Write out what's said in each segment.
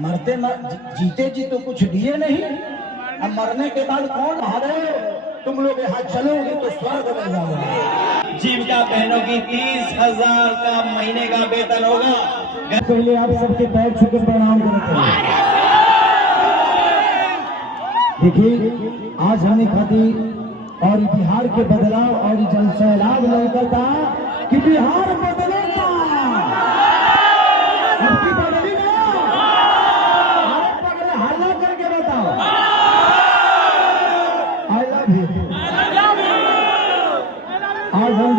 मरते जीते जी तो कुछ दिए नहीं, अब मरने के बाद कौन हारे? तुम लोग यहाँ चलोगे तो स्वर्ग में जाओगे। जीविका बहनों की 30,000 का महीने का वेतन होगा। पहले आप सबके पैर छूकर प्रणाम करते हैं। देखिए आज हमें खाती और बिहार के बदलाव और जन सैलाब नहीं था कि बिहार बदलेगा, बदली ना हल्ला करके बताओ आई लव यू। आज हम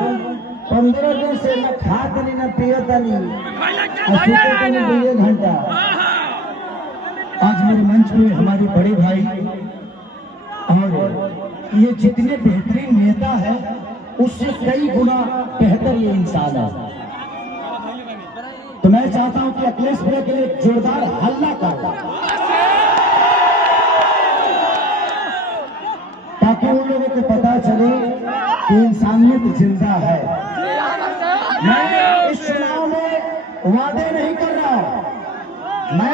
15 दिन से न खाते नहीं न पियता नहीं 2 घंटा। आज मेरे मंच में हमारे बड़े भाई और ये जितने बेहतरीन नेता है उससे कई गुना बेहतर ये इंसान है। तो मैं चाहता हूं कि अखिलेश भैया के लिए जोरदार हल्ला कर, ताकि उन लोगों को पता चले कि इंसानियत जिंदा है। मैं इस चुनाव में वादे नहीं कर रहा, मैं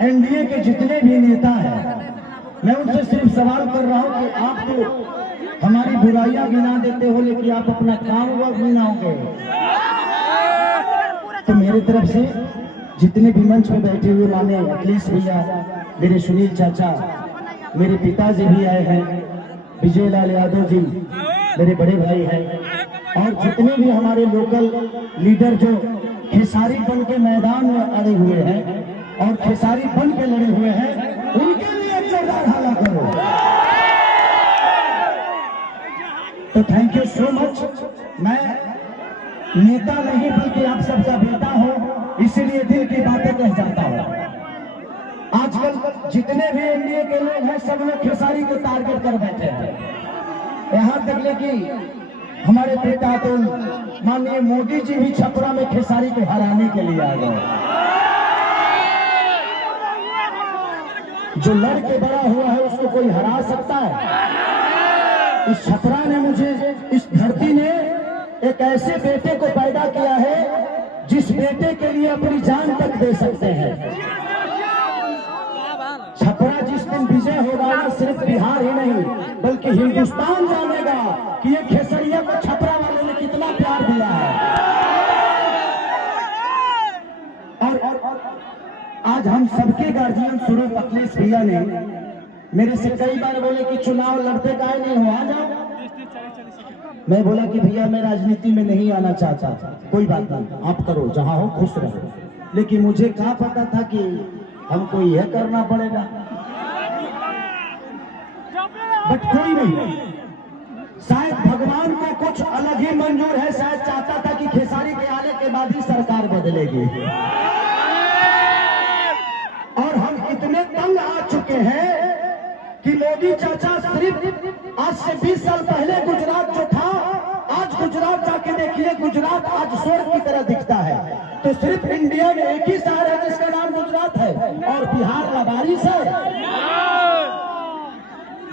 एनडीए के जितने भी नेता हैं मैं उनसे सिर्फ सवाल कर रहा हूं कि आप तो हमारी बुराइयां गिना देते हो लेकिन आप अपना काम वह गिनाओगे। तो मेरी तरफ से जितने भी मंच में बैठे हुए माने अखिलेश भैया, मेरे सुनील चाचा, मेरे पिताजी भी आए हैं, विजय लाल यादव जी मेरे बड़े भाई हैं, और जितने भी हमारे लोकल लीडर जो खेसारी बन के मैदान में अड़े हुए हैं और खेसारी बन के लड़े हुए हैं, उनके लिए जोरदार हल्ला करो। तो थैंक यू सो मच। मैं नेता नहीं बल्कि आप सबका बेटा हूं, इसलिए दिल की बातें कह जाता हूं। आजकल जितने भी एनडीए के लोग हैं सब लोग खेसारी को टारगेट कर बैठे हैं। यहां तक लेकिन हमारे पिता तो माननीय मोदी जी भी छपरा में खेसारी को हराने के लिए आ गए। जो लड़के बड़ा हुआ है उसको कोई हरा सकता है? इस छपरा ने मुझे, इस धरती ने एक ऐसे बेटे को पैदा किया है जिस बेटे के लिए अपनी जान तक दे सकते हैं। छपरा जिस दिन विजय होगा ना सिर्फ बिहार ही नहीं बल्कि हिंदुस्तान जानेगा कि ये खेसरिया को छपरा वाले ने कितना प्यार दिया है। और आज हम सबके गार्जियन स्वरूप अखिलेश भैया ने मेरे से कई बार बोले कि चुनाव लड़ते काहे नहीं हो, आ जाओ। मैं बोला कि भैया मैं राजनीति में नहीं आना चाहता, कोई बात नहीं आप करो, जहां हो खुश रहो। लेकिन मुझे क्या पता था कि हमको यह करना पड़ेगा। बट कोई नहीं, शायद भगवान को कुछ अलग ही मंजूर है। शायद चाहता था कि खेसारी के आने के बाद ही सरकार बदलेगी। और हम इतने तंग आ चुके हैं कि मोदी चाचा सिर्फ आज से 20 साल पहले गुजरात जो था, आज गुजरात जाके देखिए, गुजरात आज स्वर्ग की तरह दिखता है। तो सिर्फ इंडिया में एक ही शहर है जिसका नाम गुजरात है और बिहार लबारिश है।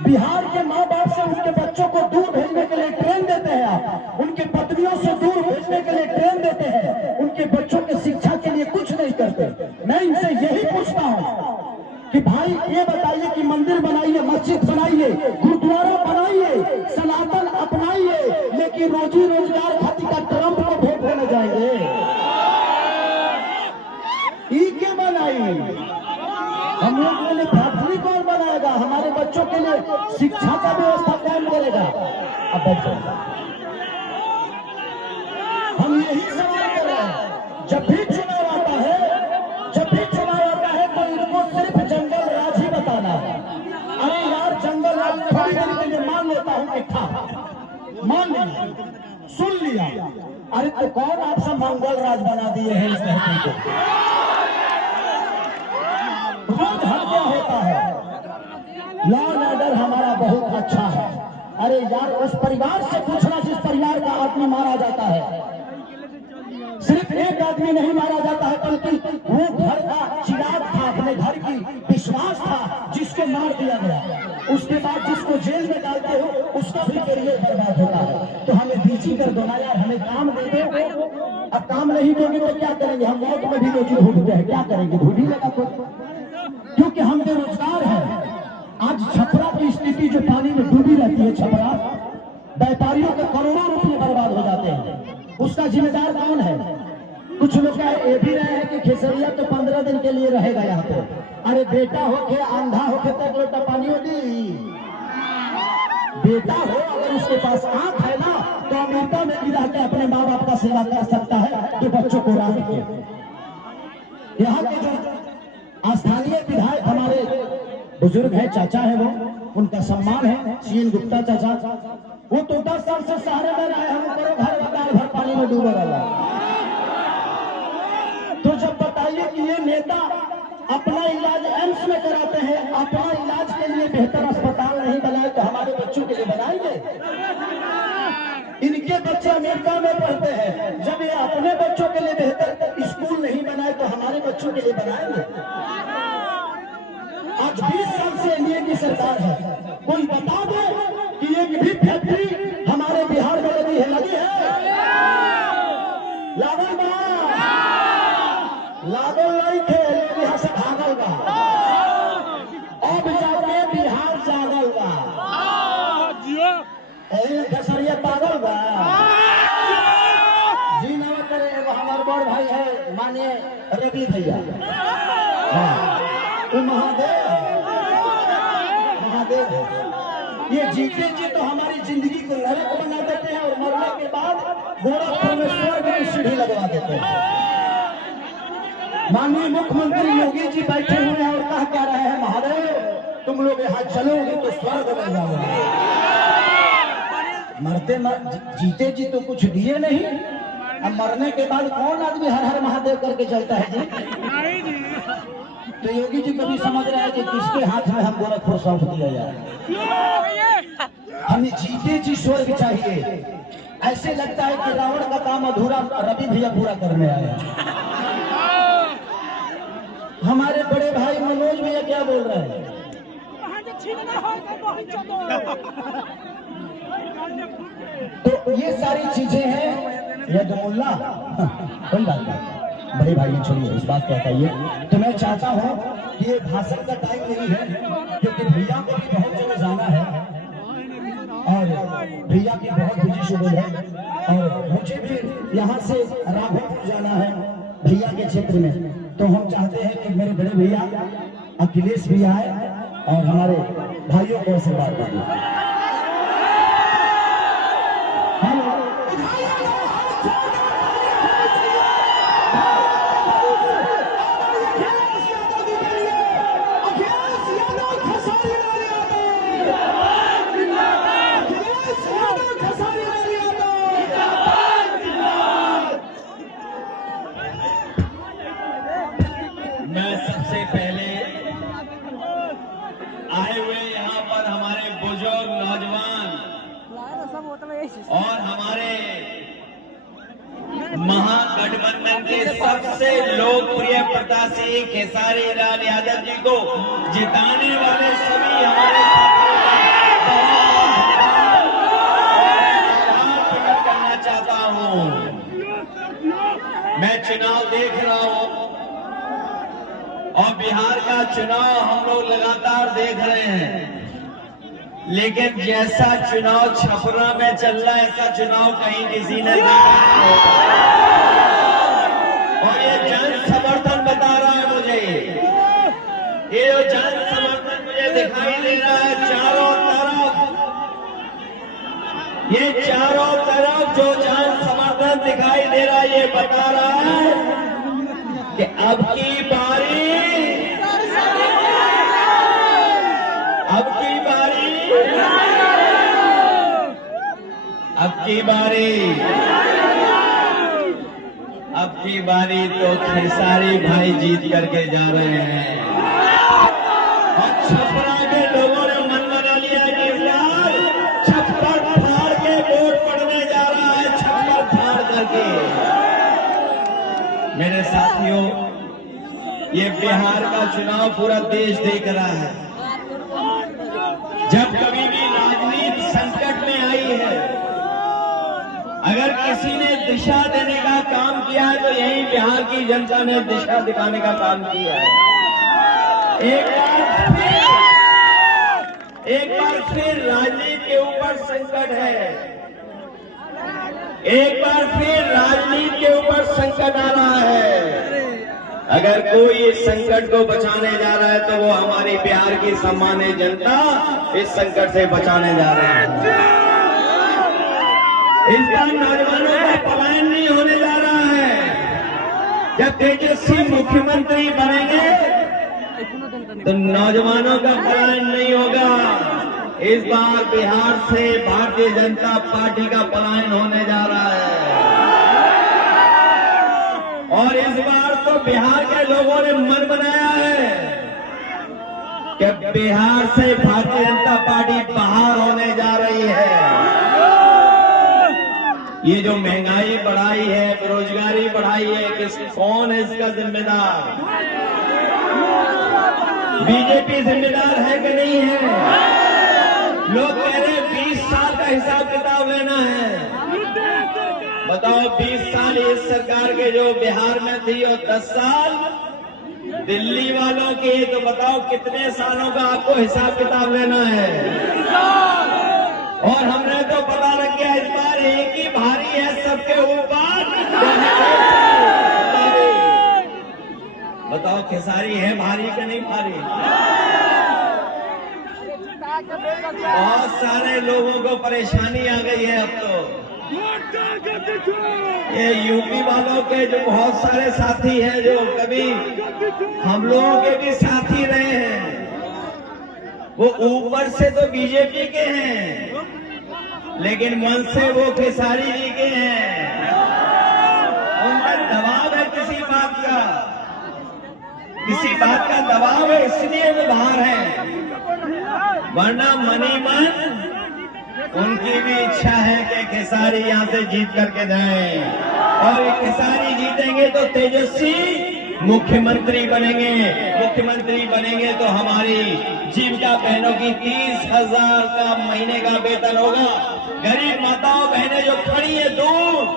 बिहार के माँ बाप से उनके बच्चों को दूर भेजने के लिए ट्रेन देते हैं आप, उनके पत्नियों से दूर भेजने के लिए ट्रेन देते हैं, उनके बच्चों की शिक्षा के लिए कुछ नहीं करते। मैं इनसे यही पूछता हूँ कि भाई ये बताइए कि मंदिर बनाइए, मस्जिद बनाइए, गुरुद्वारा बनाइए, सनातन अपनाइए, लेकिन रोजी रोजगार खातिर का ट्रंप को वोट देने जाएंगे? ई के बनाइए, हम लोग के लिए फैक्ट्री कौन बनाएगा? हमारे बच्चों के लिए शिक्षा का व्यवस्था कौन करेगा? अब हम यही सवाल कर रहे हैं। जब भी चुनाव आता है, तो इनको सिर्फ जंगल राज ही बताना है। अरे यार जंगल राज थोड़ी देर के लिए मान लेता हूँ कि था, मान लिया, सुन लिया। अरे तो कौन आपसे मंगल राज बना दिए हैं इस धरती को? रोज हत्या होता है। लॉ एंड ऑर्डर हमारा बहुत अच्छा है। अरे यार उस परिवार से पूछना जिस परिवार का आदमी मारा जाता है। सिर्फ एक आदमी नहीं मारा जाता है बल्कि वो घर का चिराग था, अपने घर की विश्वास था, जिसको मार दिया गया। उसके बाद जिसको जेल में डालते हो उसका भी करियर बर्बाद होता है। तो हमें बीच रोजी कर दो ना यार, हमें काम दे दो। अब काम नहीं दोगे तो क्या करेंगे? हम मौत में भी रोजी ढूंढते हैं, क्या करेंगे? ढूंढ ही लगा कोई, क्योंकि हम बेरोजगार हैं। आज छपरा की स्थिति जो पानी में डूबी रहती है, छपरा व्यापारियों के करोड़ों रुपए बर्बाद हो जाते हैं, उसका जिम्मेदार कौन है? कुछ लोग ये भी रहे हैं कि खेसरिया तो 15 दिन के लिए रहेगा यहाँ पे। अरे बेटा होके अंधा होके तो एक लोटा पानी दी, बेटा हो अगर उसके पास आंख है ना तो अमेरिका में भी रहकर अपने माँ बाप का सेवा कर सकता है, जो बच्चों को राह के। यहाँ के जो स्थानीय विधायक हमारे बुजुर्ग है, चाचा है, वो उनका सम्मान है, सीएन गुप्ता चाचा, वो तो 10 साल से सहारे में रहे, हम करो घर बताए भर पानी में डूबा रहा। तो जब बताइए कि ये नेता अपना इलाज एम्स में कराते हैं, अपना इलाज के लिए बेहतर अस्पताल नहीं बनाए तो हमारे बच्चों के लिए बनाएंगे? इनके बच्चे अमेरिका में पढ़ते हैं, जब ये अपने बच्चों के लिए बेहतर स्कूल नहीं बनाए तो हमारे बच्चों के लिए बनाएंगे? आज 20 साल से एनडीए की सरकार है, कोई बता दे कि एक भी फैक्ट्री हमारे बिहार में लगी है? लगी है? लागल बा, लागल नहीं थे, लोग यहाँ से भागल बा, अब जाके बिहार जागल बा, खेसरिया पागल बा। जी नवा करे, हमारे बड़ भाई है मानिए रवि भैया, वो महादेव है। ये जीते जी तो हमारी जिंदगी को नरक बना देते हैं और मरने के बाद गोरखपुर में स्वर्ग की सीढ़ी लगवा देते हैं। माननीय मुख्यमंत्री योगी जी बैठे हुए हैं और कह रहे हैं, महादेव तुम लोग यहाँ चलोगे तो स्वर्ग में जाओगे। मरते जीते जी तो कुछ दिए नहीं, अब मरने के बाद कौन आदमी हर हर महादेव करके चलता है जी? तो योगी जी कभी समझ रहे हैं कि किसके हाथ में हम गोरखपुर सौंप दिया जाए? हमें जीते जी स्वर्ग चाहिए। ऐसे लगता है कि रावण का काम अधूरा रवि भैया पूरा करने आया। हमारे बड़े भाई मनोज भैया क्या बोल रहे हैं? तो ये सारी चीजें हैं। यदमुल्ला कोई बात नहीं, बड़े भाई ने छोड़िए, इस बात को बताइए। तो मैं चाहता हूँ कि ये भाषण का टाइम नहीं है, क्योंकि भैया को भी बहुत जगह जाना है और भैया की बहुत बिजी शेड्यूल है और मुझे भी यहाँ से राघोपुर जाना है भैया के क्षेत्र में। तो हम चाहते हैं कि मेरे बड़े भैया अखिलेश भी आए और हमारे भाइयों को आशीर्वाद दें। मैं सबसे पहले आए हुए यहाँ पर हमारे बुजुर्ग नौजवान और हमारे महागठबंधन के सबसे लोकप्रिय प्रत्याशी खेसारी लाल यादव जी को जिताने वाले सभी हमारे प्रकट करना चाहता हूँ। मैं चुनाव देख रहा हूँ और बिहार का चुनाव हम लोग लगातार देख रहे हैं, लेकिन जैसा चुनाव छपरा में चल रहा है ऐसा चुनाव कहीं किसी ने देखा नहीं। और ये जन समर्थन बता रहा है मुझे, ये जो जन समर्थन मुझे दिखाई दे रहा है चारों तरफ, ये चारों तरफ जो जन समर्थन दिखाई दे रहा है ये बता रहा है कि अब की बारी अब की बारी तो खेसारी भाई जीत करके जा रहे हैं। और छपरा के लोगों ने मन बना लिया कि इस बार छप्पर फाड़ के वोट पड़ने जा रहा है, छप्पर फाड़ करके। मेरे साथियों, ये बिहार का चुनाव पूरा देश देख रहा है। जब कभी भी राजनीति संकट में आई है, अगर किसी ने दिशा देने का काम किया है तो यही बिहार की जनता ने दिशा दिखाने का काम किया है। एक बार फिर राजनीति के ऊपर संकट है, एक बार फिर राजनीति के ऊपर संकट आ रहा है। अगर कोई इस संकट को बचाने जा रहा है तो वो हमारी बिहार की सम्मानित जनता इस संकट से बचाने जा रहे हैं। इस बार नौजवानों का पलायन नहीं होने जा रहा है। जब तेजस्वी मुख्यमंत्री बनेंगे तो नौजवानों का पलायन नहीं होगा। इस बार बिहार से भारतीय जनता पार्टी का पलायन होने जा रहा है और इस बार तो बिहार के लोगों ने मन बनाया है कि बिहार से भारतीय जनता पार्टी बाहर होने जा रही है। ये जो महंगाई बढ़ाई है, बेरोजगारी बढ़ाई है, कौन है इसका जिम्मेदार? बीजेपी जिम्मेदार है कि नहीं है? लोग कह रहे 20 साल का हिसाब किताब लेना है। बताओ 20 साल इस सरकार के जो बिहार में थी और 10 साल दिल्ली वालों के, तो बताओ कितने सालों का आपको हिसाब किताब लेना है? और हमने तो पता लग गया इस बार एक ही भारी है सबके ऊपर। बताओ खेसारी है भारी कि नहीं भारी? बहुत सारे लोगों को परेशानी आ गई है अब तो। ये यूपी वालों के जो बहुत सारे साथी हैं जो कभी हम लोगों के भी साथी रहे हैं, वो ऊपर से तो बीजेपी के हैं लेकिन मन से वो खेसारी जी के हैं। उन पर दबाव है किसी बात का दबाव है, इसलिए वो बाहर है। वरना मनी मन उनकी भी इच्छा है कि खेसारी यहाँ से जीत करके जाएं और खेसारी जीतेंगे तो तेजस्वी मुख्यमंत्री बनेंगे तो हमारी जीविका बहनों की 30,000 का महीने का वेतन होगा। गरीब माताओं बहनें जो खड़ी है दूर,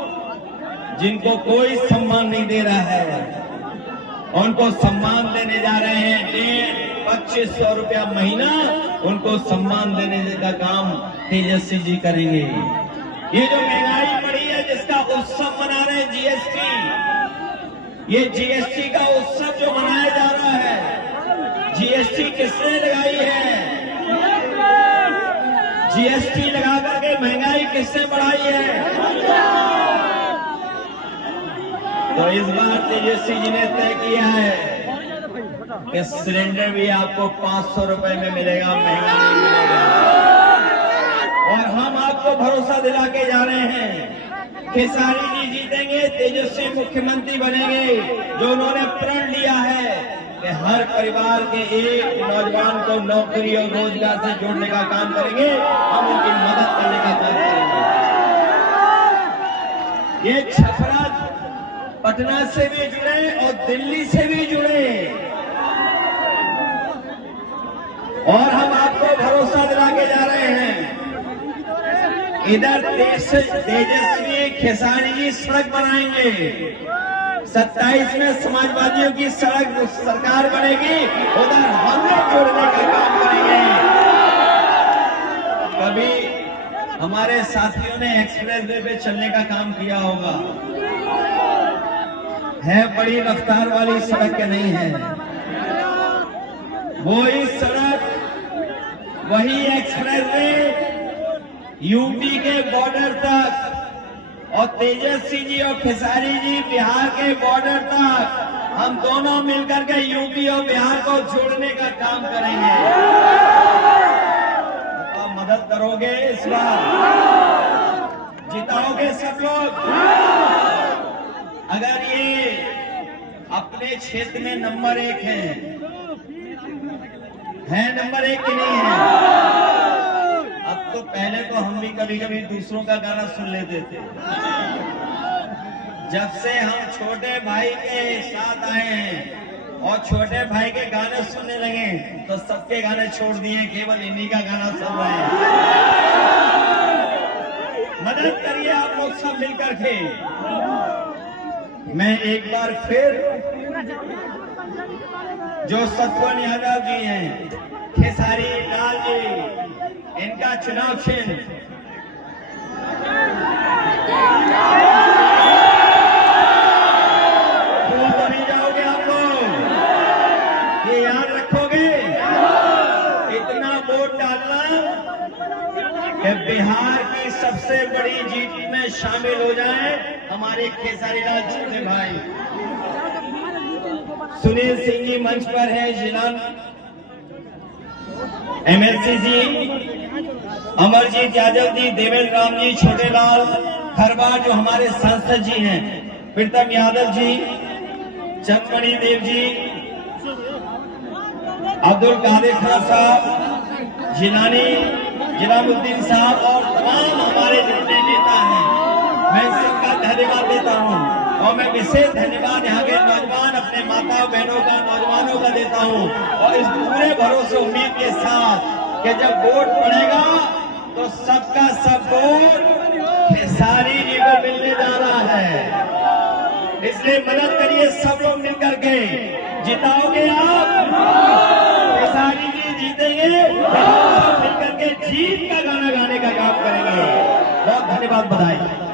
जिनको कोई सम्मान नहीं दे रहा है, उनको सम्मान देने जा रहे हैं। 2500 रुपया महीना उनको सम्मान देने का काम तेजस्वी जी करेंगे। ये जो महंगाई बढ़ी है जिसका उत्सव मना रहे हैं जीएसटी, ये जीएसटी का उत्सव जो मनाया जा रहा है, जीएसटी किसने लगाई है? जीएसटी लगा करके महंगाई किसने बढ़ाई है? तो इस बार तेजस्वी जी ने तय किया है कि सिलेंडर भी आपको 500 रुपए में मिलेगा, महंगा नहीं मिलेगा। और हम आपको भरोसा दिला के जा रहे हैं, खेसारी जी जीतेंगे, तेजस्वी मुख्यमंत्री बनेंगे। जो उन्होंने प्रण लिया है कि हर परिवार के एक नौजवान को नौकरी और रोजगार से जोड़ने का काम करेंगे, हम उनकी मदद करने का काम करेंगे। ये छपरा पटना से भी जुड़े और दिल्ली से भी जुड़े, और हम आपको भरोसा दिला के जा रहे हैं। इधर तेजस्वी खेसारी जी सड़क बनाएंगे, 27 में समाजवादियों की सड़क सरकार बनेगी, उधर हम लोग जोड़ने का काम करेंगे। कभी हमारे साथियों ने एक्सप्रेस वे पे चलने का काम किया होगा, है बड़ी रफ्तार वाली सड़क के नहीं है, वही सड़क, वही एक्सप्रेस वे यूपी के बॉर्डर तक, और तेजस्वी जी और खेसारी जी बिहार के बॉर्डर तक, हम दोनों मिलकर के यूपी और बिहार को जोड़ने का काम करेंगे। तो मदद करोगे इस बार? जिताओगे सब लोग? अगर ये अपने क्षेत्र में नंबर 1 है नंबर 1 की नहीं है? अब तो पहले तो हम भी कभी कभी दूसरों का गाना सुन लेते थे। जब से हम छोटे भाई के साथ आए हैं और छोटे भाई के गाने सुनने लगे तो सबके गाने छोड़ दिए, केवल इन्हीं का गाना सुन रहे हैं। मदद करिए आप लोग सब मिलकर के। मैं एक बार फिर जो सतवन यादव जी हैं, खेसारी लाल जी, इनका चुनाव चिन्ह भूल तो नहीं जाओगे आप लोग, ये याद रखोगे। इतना वोट डालना कि बिहार की सबसे बड़ी जीत में शामिल हो जाए हमारे खेसारी लाल जी भाई। सुनील सिंह जी मंच पर है, जिला एमएलसी जी, अमरजीत यादव जी, देवेंद्र राम जी, छोटेलाल खरबा जो हमारे सांसद जी हैं, प्रीतम यादव जी, चंदमणि देव जी, अब्दुल कादिर खान साहब, जिलानी जिलामुद्दीन साहब और तमाम हमारे जितने नेता हैं, मैं सबका धन्यवाद देता हूं। और मैं विशेष धन्यवाद यहाँ के नौजवान अपने माताओं बहनों का, नौजवानों का देता हूँ। और इस पूरे भरोसे उम्मीद के साथ कि जब वोट पड़ेगा तो सबका सब वोट खेसारी जी को मिलने जा रहा है। इसलिए मदद करिए सब लोग मिलकर के, जिताओगे आप, खेसारी जी जीतेंगे, सब मिलकर के जीत का गाना गाने का काम करेंगे। बहुत धन्यवाद, बधाई।